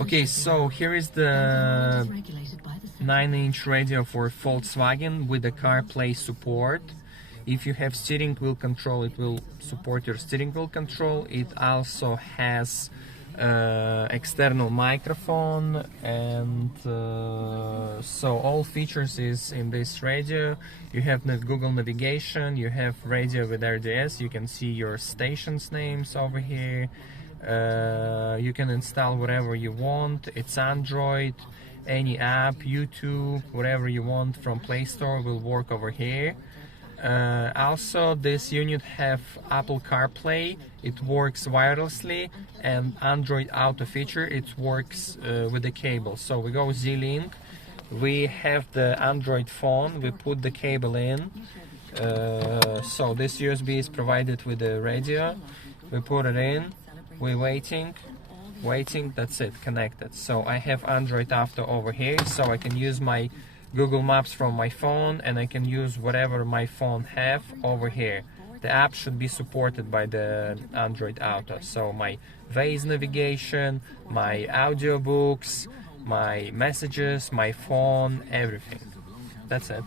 Okay, so here is the 9-inch radio for Volkswagen with the CarPlay support. If you have steering wheel control, it will support your steering wheel control. It also has external microphone, and so all features is in this radio. You have Google navigation, you have radio with RDS, you can see your stations names over here. You can install whatever you want. It's Android, any app, YouTube, whatever you want from Play Store will work over here. Also, this unit have Apple CarPlay. It works wirelessly, and Android Auto feature. It works with the cable. So we go Z-Link. We have the Android phone. We put the cable in. So this USB is provided with the radio. We put it in. We're waiting. That's it, connected. So I have Android Auto over here, so I can use my Google Maps from my phone, and I can use whatever my phone have over here. The app should be supported by the Android Auto. So my Waze navigation, my audiobooks, my messages, my phone, everything. That's it.